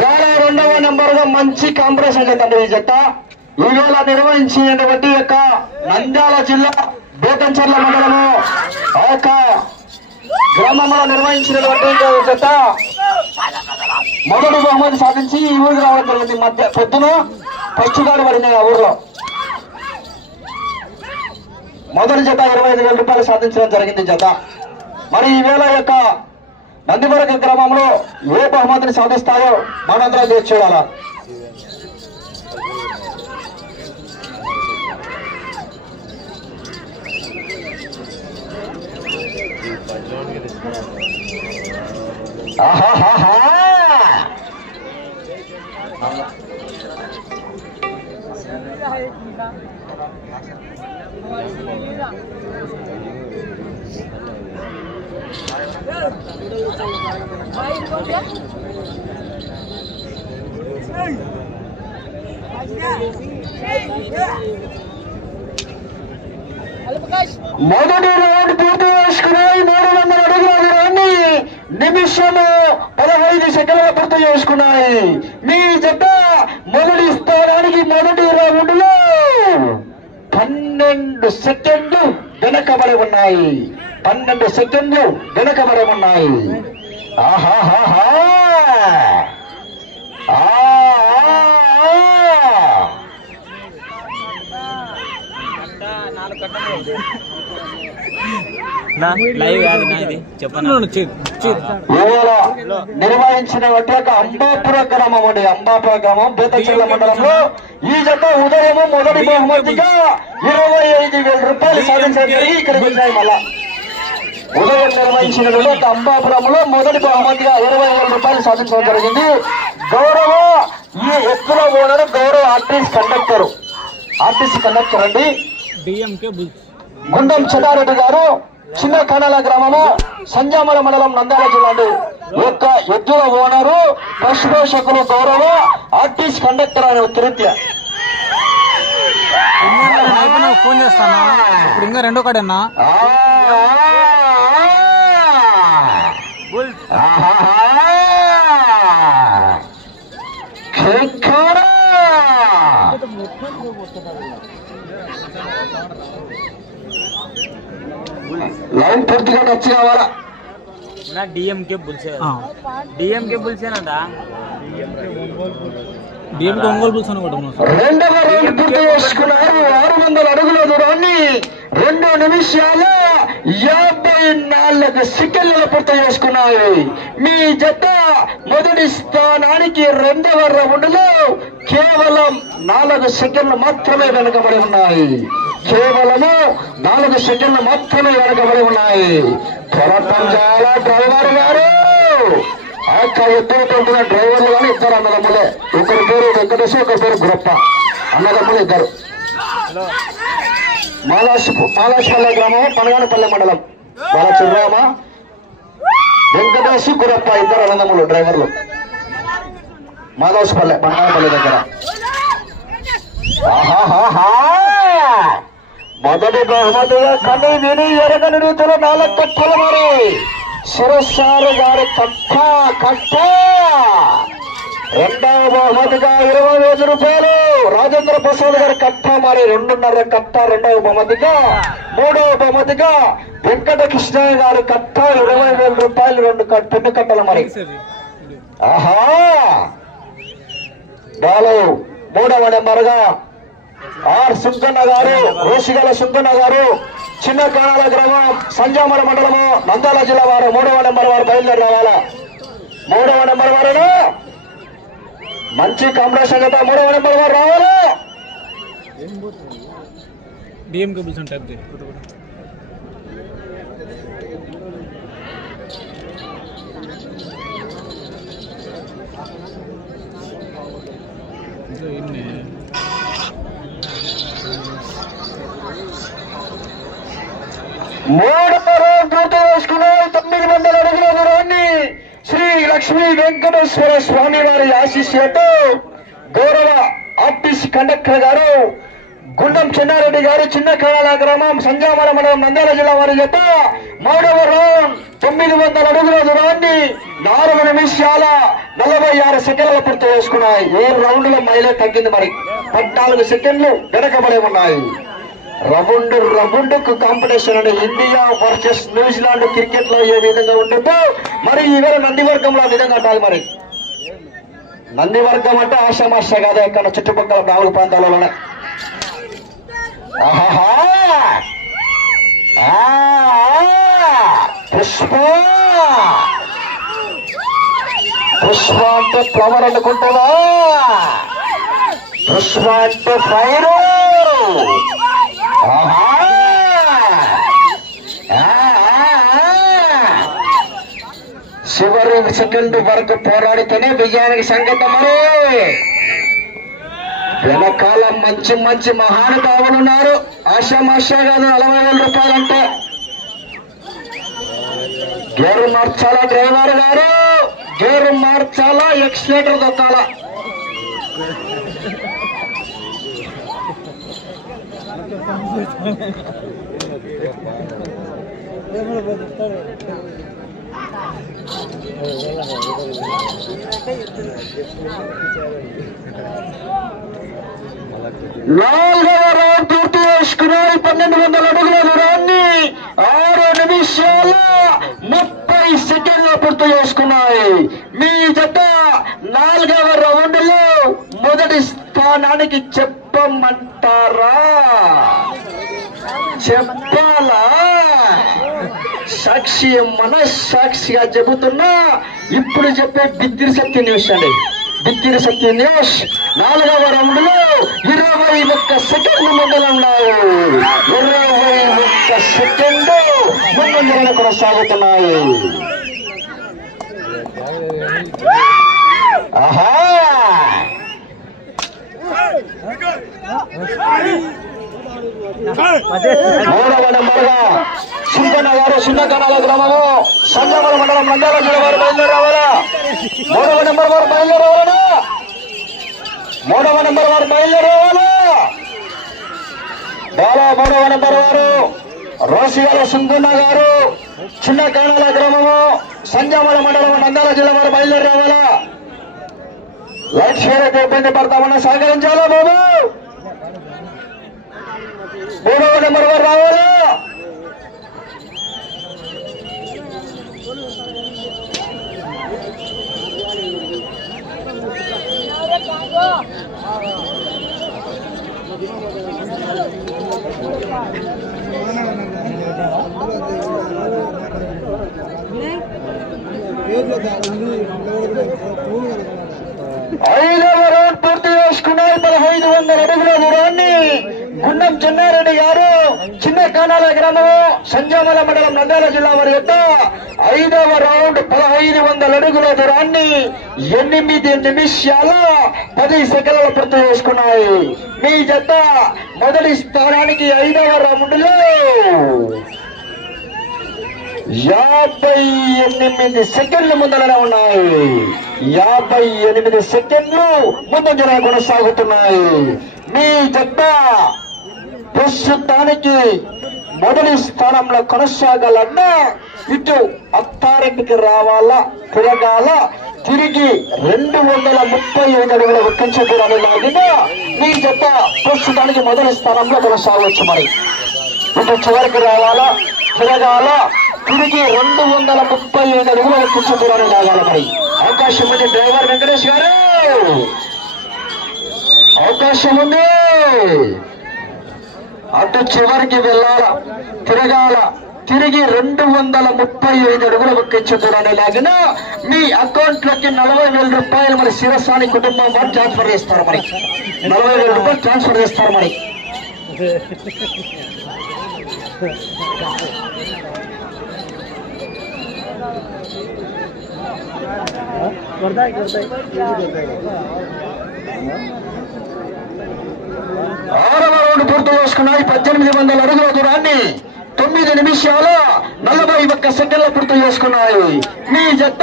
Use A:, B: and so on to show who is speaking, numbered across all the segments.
A: గారా రెండవ నెంబర్గా మంచి కాంప్రెస్ జత ఈ జట్ట ఈవేళ నిర్వహించినటువంటి యొక్క నంద్యాల జిల్లా బేతంచర్ల మండలము ఆ యొక్క గ్రామంలో నిర్వహించినటువంటి జట్ట మొదటి బహుమతి సాధించి ఈ ఊరికి రావడం జరిగింది. మధ్య పొద్దున ఫస్ట్ గాడు పడినాయి ఆ ఊర్లో. మొదటి జత ఇరవై ఐదు వేల రూపాయలు సాధించడం జరిగింది జత. మరి ఈ వేళ యొక్క నందివరక గ్రామంలో ఏ బహుమతిని సాధిస్తాయో మనందరం వేచి చూడాలా ఆహాహాహా. మొదటి రౌండ్ పూర్తి చేసుకున్నాయి. మూడు వందల అడుగుల దూరాన్ని నిమిషము పదహైదు సెకండ్ల పూర్తి చేసుకున్నాయి. మీ జత మొదటి స్థానానికి మొదటి రౌండ్లో పన్నెండు సెకండ్లు వెనకబడి ఉన్నాయి. పన్నెండు సెకండ్లు వెనకబడి ఉన్నాయి ఆహాహాహా నిర్వహించిన ఒక అంబాపుర గ్రామం అండి. అంబాపుర గ్రామం బేతచెల్ల మండలంలో ఈ జత ఉదయం మొదటి బహుమతిగా ఇరవై ఐదు వేల రూపాయలు సాధించడానికి ఇక్కడికి వచ్చాయి మళ్ళా. ఉదయం నిర్వహించినటువంటి ఒక అంబాపురంలో మొదటి బహుమతిగా ఇరవై వేల రూపాయలు సాధించడం జరిగింది. గౌరవ ఈ ఎత్తుల ఓనర్ గౌరవ ఆర్టీసీ కండక్టర్. ఆర్టీసీ కండక్టర్ అండి. గుండం చెన్నారెడ్డి గారు చిన్న కానాల గ్రామము సంజామల మండలం నంద్యాల జిల్లా అండి. యొక్క ఎద్దుల ఓనరు పశుపోషకులు గౌరవ ఆర్టీసీ కండక్టర్ అనే తిరుత్య
B: ఫోన్ చేస్తాను? ఇప్పుడు ఇంకా రెండో కాడ
A: లైన్ పూర్తిగా వచ్చి కావాలా
B: నా డిఎంకే బుల్సే డిఎంకే బుల్సేనంట డిఎంకే ఒంగోలు బుల్స్ అనుకుంటున్నా
A: రెండవ రౌండ్ పూర్తి చేసుకున్నారు. ఆరు వందల అడుగుల దూరాన్ని రెండు నిమిషాలు యాభై నాలుగు సెకండ్లు పూర్తి చేసుకున్నాయి. మీ జత మొదటి స్థానానికి రెండవ రౌండ్లో కేవలం నాలుగు సెకండ్లు మాత్రమే వెనుకబడి ఉన్నాయి. కేవలము నాలుగు సెకండ్లు మాత్రమే వెనకబడి ఉన్నాయి. పోరాటం డ్రైవర్ గారు! ఆ యొక్క ఎత్తులు పంపిన డ్రైవర్లు కానీ ఇద్దరు అన్నదమ్ములే. ఒకరి పేరు వెంకటేశ్వర ఒకరి పేరు గురప్ప అన్నదమ్ములు ఇద్దరు. మాలాష్ మాలాష్పల్లె గ్రామం పనగానపల్లె మండలం. వాళ్ళ చిరునామ వెంకటేష్ గురప్ప ఇద్దరు అనందములు డ్రైవర్లు. మాధవస్పల్లె పనగానపల్లె దగ్గర. మొదటి బహుమతిగా కని విని ఎరగని రీతిలో నాలుగు కట్టలు మరి. సురసారు గారి కట్ట కట్ట రెండవ బహుమతిగా ఇరవై వేల రూపాయలు. రాజేంద్ర ప్రసాద్ గారి కట్ట మరి రెండున్నర కట్ట రెండవ బహుమతిగా మూడవ బహుమతిగా వెంకట కృష్ణయ్య గారి కట్ట ఇరవై వేల రూపాయలు రెండు కట్- పెన్ను కట్టలు మరి. ఆహా! బాలయ్య మూడవ నెంబర్గా ఆర్ సుంకన్న గారు రోషిగల సుంకన్న గారు చిన్న కాణాల గ్రామం సంజామర మండలము నంద్యాల జిల్లా వారు మూడవ నెంబర్ వారు బయలుదేరి రావాలా? మూడవ నెంబర్ వారు మంచి కాంబినేషన్ కదా మూడవ నెంబర్ వారు రావాలా.
B: డిఎంకే బుల్స్ టైప్ చేయి
A: మూడవ రౌండ్ పూర్తి చేసుకున్నాయి తొమ్మిది వందల అడుగుల దూరాన్ని శ్రీ లక్ష్మీ వెంకటేశ్వర స్వామి వారి ఆశీస్సులతో గౌరవ ఆఫీస్ కండక్టర్ గారు గుండం చెన్నారెడ్డి గారు చిన్న కళాల గ్రామం సంజామర మండలం నంద్యాల జిల్లా వారి చేత మూడవ రౌండ్ తొమ్మిది వందల అడుగుల దూరాన్ని నాలుగు నిమిషాల నలభై ఆరు సెకండ్లు పూర్తి చేసుకున్నాయి. ఏ రౌండ్లో మైలే తగ్గింది మరి? పద్నాలుగు సెకండ్లు వెనకబడి ఉన్నాయి. రౌండ్ రౌండ్ కాంపిటీషన్ అంటే ఇండియా వర్సెస్ న్యూజిలాండ్ క్రికెట్లో ఏ విధంగా ఉంటుందో మరి ఈవేళ నంది వర్గంలో ఆ విధంగా ఉండాలి మరి. నంది వర్గం అంటే ఆశామాష కాదు ఇక్కడ చుట్టుపక్కల నాలుగు ప్రాంతాలలోనే. పుష్ప! పుష్ప అంటే ఫ్లవర్ అనుకుంటావా? పుష్ప అంటే ఫైర్! చివరి సెకండ్ వరకు పోరాడితేనే విజయానికి సంకేతం మరి. వెనకాల మంచి మంచి మహానుభావులు ఉన్నారు. ఆశామాషా కాదు నలభై వేల రూపాయలంటే. గేరు మార్చాలా డ్రైవర్ గారు. గేరు మార్చాలా ఎక్స్లేటర్ దొక్కాలా. నాలుగవ రౌండ్ పూర్తి చేసుకున్నాయి పన్నెండు వందల అడుగుల దూరాన్ని ఆరు నిమిషాల ముప్పై సెకండ్ల పూర్తి చేసుకున్నాయి. మీ జత నాలుగవ రౌండ్లో మొదటి స్థానానికి చెప్పమంటారా? చెప్పాలా? సాక్షి మనస్సాక్షిగా చెబుతున్నా ఇప్పుడు చెప్పే బిద్దిరి సత్య న్యూస్ అండి. బిద్దిరి సత్య న్యూస్ నాలుగవ రౌండ్లో ఇరవై ఒక్క సెకండ్లు మొదలున్నాయి ఇరవై ఒక్క సెకండ్ ముందంజలను కొనసాగుతున్నాయి. ఆహా! మూడవ నెంబర్గా సుందన్న గారు సున్నకనాల గ్రామము సంజమల మండలం మండల జిల్లా వారు బయలుదేరి మూడవ నెంబర్ వారు బయలుదేరి మూడవ నెంబర్ వారు బయలుదేరి బాలా మూడవ నెంబర్ వారు రోసియాల సుందన్న గారు చిన్న కాణాల గ్రామము సంజామల మండలం నందాల జిల్లా వారు బయలుదేరి రావాలా లైట్ షేర్ అయితే ఇబ్బంది పడతామన్నా సహకరించాలా బాబు మూడవ నెంబర్ వారు రావాలి ఐదవ రౌండ్ పూర్తి చేసుకున్నారు పదహైదు వందల అడుగుల దూరాన్ని గుండం చెన్నారెడ్డి గారు చిన్న కానాల గ్రామం సంజామల మండలం నంద్యాల జిల్లా వారి యొక్క ఐదవ రౌండ్ పదహైదు వందల అడుగుల దూరాన్ని ఎనిమిది నిమిషాల పది సెకండ్లు పూర్తి చేసుకున్నాయి. మీ జత మొదటి స్థానానికి ఐదవ రౌండ్లో యాభై ఎనిమిది సెకండ్లు ముందలనే ఉన్నాయి. యాభై ఎనిమిది సెకండ్లు ముందంజన కొనసాగుతున్నాయి. మీ జత ప్రస్తుతానికి మొదటి స్థానంలో కొనసాగాలన్నా ఇటు అత్తారెడ్డికి రావాలా తిరగాల తిరిగి రెండు వందల ముప్పై ఐదు అడుగుల ఉక్కించకూడని లాగినా మీ జత ప్రస్తుతానికి మొదటి స్థానంలో కొనసాగవచ్చు మరి. ఇటు చివరికి రావాలా తిరగాల తిరిగి రెండు వందల ముప్పై ఐదు అడుగుల ఉక్కించకూడని లాగాలి మరి. అవకాశం ఉంది డ్రైవర్ వెంకటేష్ గారు. అవకాశం ఉంది. అటు చివరికి వెళ్ళాల? తిరగాల? తిరిగి రెండు వందల ముప్పై ఐదు అడుగుల ఎక్కించుకోవడానికి మీ అకౌంట్లోకి నలభై వేల రూపాయలు మరి శిరస్థాని కుటుంబం వారు ట్రాన్స్ఫర్ చేస్తారు మరి. నలభై వేల రూపాయలు ట్రాన్స్ఫర్ చేస్తారు మరి. ఆరవ రౌండ్ పూర్తి చేసుకున్నాయి. పద్దెనిమిది వందల అడుగుల దూరాన్ని తొమ్మిది నిమిషాల నలభై ఒక్క సెకండ్ల పూర్తి చేసుకున్నాయి. మీ జత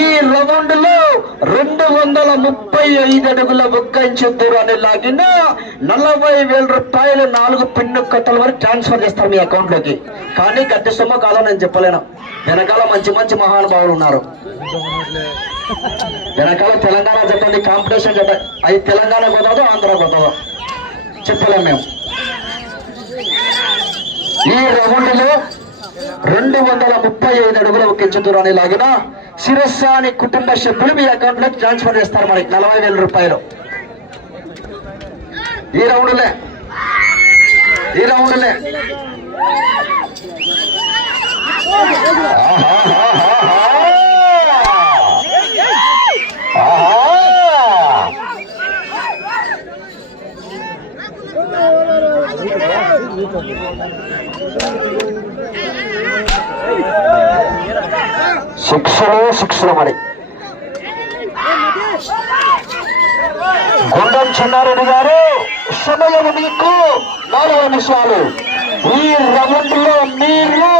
A: ఈ రౌండ్లో రెండు వందల ముప్పై ఐదు అడుగుల ఒక్క ఇంచు దూరాన్ని లాగిన నలభై వేల రూపాయలు నాలుగు పిన్ను కట్టల వరకు ట్రాన్స్ఫర్ చేస్తారు మీ అకౌంట్లోకి కానీ గట్టి సొమ్మ కాదో నేను చెప్పలేను. వెనకాల మంచి మంచి మహానుభావులు ఉన్నారు. వెనకాల తెలంగాణ చెప్పండి కాంపిటీషన్ చెప్పండి అది తెలంగాణ కొత్తదో ఆంధ్ర కొత్తదో చెప్పలేం మేము. ఈ రౌండ్లో రెండు వందల ముప్పై ఐదు అడుగుల ఒక ఇంచు దూరాన్ని లాగిన శిరస్సాని కుటుంబ సభ్యులు మీ అకౌంట్లో ట్రాన్స్ఫర్ చేస్తారు మనకి నలభై వేల రూపాయలు. ఈ రౌండ్లే. ఈ రౌండ్లే. శిక్షలు శిక్షలు మరి. గుండం చిన్నారెడ్డి గారు సమయం మీకు నాలుగు నిమిషాలు. ఈ రౌండ్లో మీరు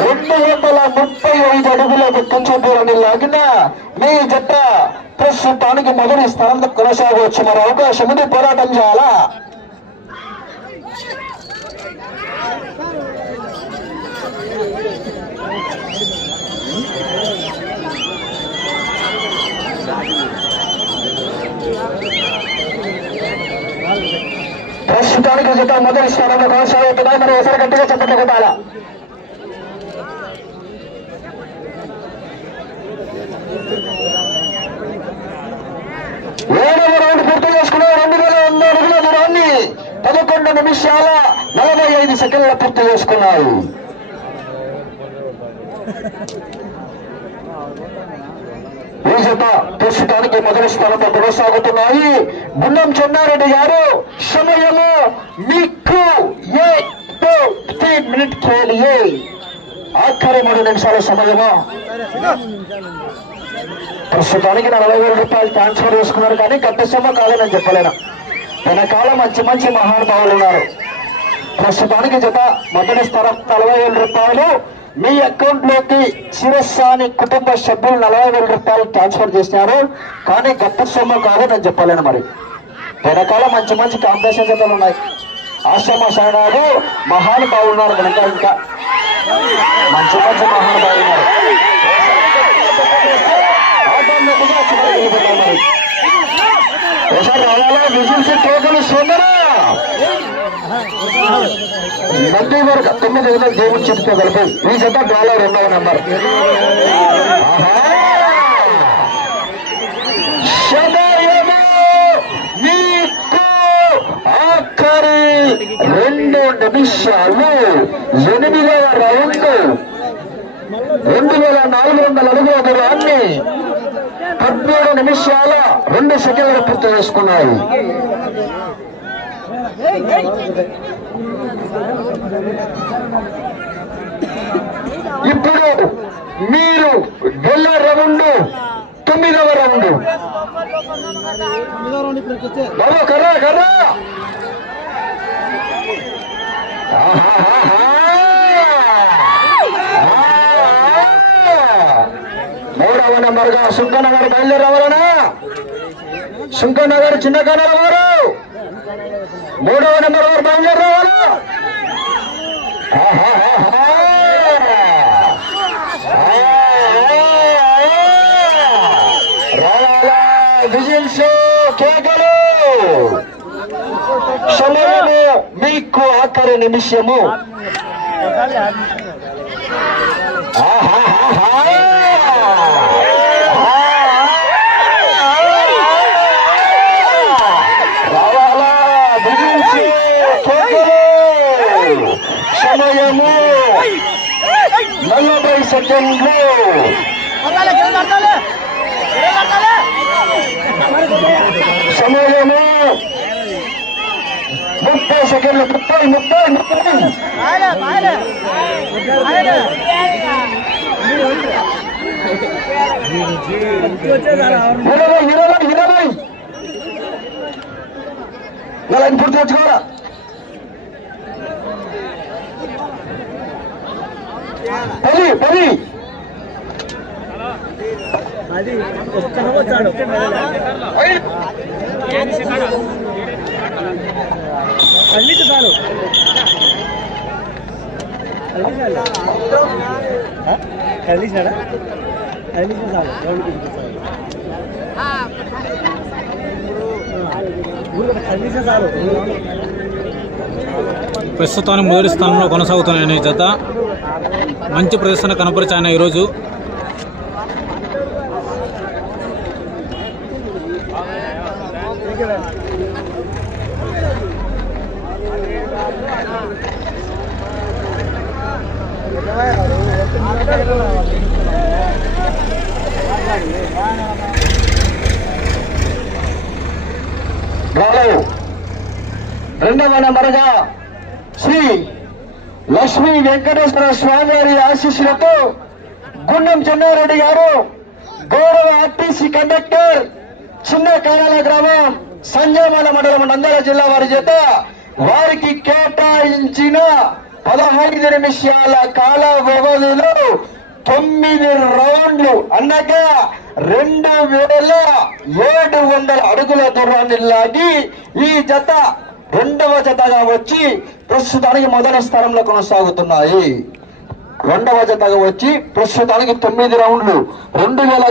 A: రెండు వందల ముప్పై ఐదు అడుగుల కొంచెం దూరాన్ని లాగిన మీ జట్ట ప్రస్తుతానికి మొదటి స్థానంలో కొనసాగవచ్చు. మరి అవకాశం ఉంది పోరాటం చేయాలా? ప్రస్తుతానికి జత మొదటి స్థానంలో కొనసాగుతున్నాయి మరి ఒకసారి గట్టిగా చెప్పండి ఏడవ రౌండ్ పూర్తి చేసుకున్న రెండు వేల వంద అడుగుల దూరాన్ని పదకొండు నిమిషాల నలభై ఐదు సెకండ్ల పూర్తి చేసుకున్నారు ఈ జత ప్రస్తుతానికి మొదటి స్థానంలో కొనసాగుతున్నాయి. గుండం చెన్నారెడ్డి గారు సమయము మీకు మినిట్ కేలియే. ఆఖరి మూడు నిమిషాల సమయము. ప్రస్తుతానికి నలభై వేల రూపాయలు ట్రాన్స్ఫర్ చేసుకున్నారు కానీ గట్టి కాలేనని కాలేదని చెప్పలేను. వెనకాల మంచి మంచి మహానుభావులు ఉన్నారు. ప్రస్తుతానికి జత మొదటి స్థలం నలభై వేల రూపాయలు. మీ అకౌంట్లోకి శిరస్సాని కుటుంబ సభ్యులు నలభై వేల రూపాయలు ట్రాన్స్ఫర్ చేసినారు. కానీ గట్టి సొమ్మ కాదు నేను చెప్పలేను మరి. వెనకాల మంచి మంచి కాంపిటీషన్ జతలు ఉన్నాయి. ఆశ్రమ శరణాలు మహానుభావులు ఉన్నారు వెనక ఇంకా. మంచి మంచి మహానుభావులు ఉన్నారు. ఆటోమేటిక్గా చివరికి ఒకసారి రావాలా? విజిల్స్ టోకలు నది వరకు తొమ్మిది వేల దేవుడు చెప్తే కలిపి ఈ జత డాలర్ రెండవ నెంబర్. రెండు నిమిషాలు. ఎనిమిదవ రౌండ్. రెండు వేల నాలుగు వందల అడుగుల దూరాన్ని పద్మూడు నిమిషాల రెండు సెకండ్లు పూర్తి చేసుకున్నాయి. ఇప్పుడు మీరు గెల్ల రౌండ్ తొమ్మిదవ రౌండ్. బాబు కర్రా కర్రా. మూడవ నెంబర్గా సుంకనగర్ బయలుదేరవాలనా? సుంకనగర్ చిన్న కన్నడ వారు. మూడవ నెంబర్ వారు బయలుదేరవాలా విజిల్స్ కేకలు. సమయము మీకు ఆఖరి నిమిషము. నలభై సెకండ్లు సమయము ముప్పై సెకండ్లు ముప్పై ముప్పై ముప్పై ఇరవై ఇరవై ఇరవై ఇలా పూర్తి తెచ్చుకోవాలా పది పది.
C: అది చాలు కదిలించాడా కదిలించు చాలు రౌండ్ చాలు
B: ప్రస్తుతానికి మొదటి స్థానంలో కొనసాగుతున్నాయి జత మంచి ప్రదర్శన కనపరిచాయన ఈరోజు.
A: రెండవ నెంబర్గా శ్రీ లక్ష్మీ వెంకటేశ్వర స్వామి వారి ఆశీస్సులతో గుండం చెన్నారెడ్డి గారు గౌరవ ఆర్టీసీ కండక్టర్ చిన్న కాలాల గ్రామం సంజయమాల మండలం నంద్యాల జిల్లా వారి చేత వారికి కేటాయించిన పదహైదు నిమిషాల కాల వ్యవధిలో తొమ్మిది రౌండ్లు. అనగా రెండు వేల ఏడు వందల అడుగుల దూరాన్ని లాగి ఈ జత రెండవ జతగా వచ్చి ప్రస్తుతానికి మొదటి స్థానంలో కొనసాగుతున్నాయి. రెండవ జతగా వచ్చి ప్రస్తుతానికి తొమ్మిది రౌండ్లు. రెండు వేల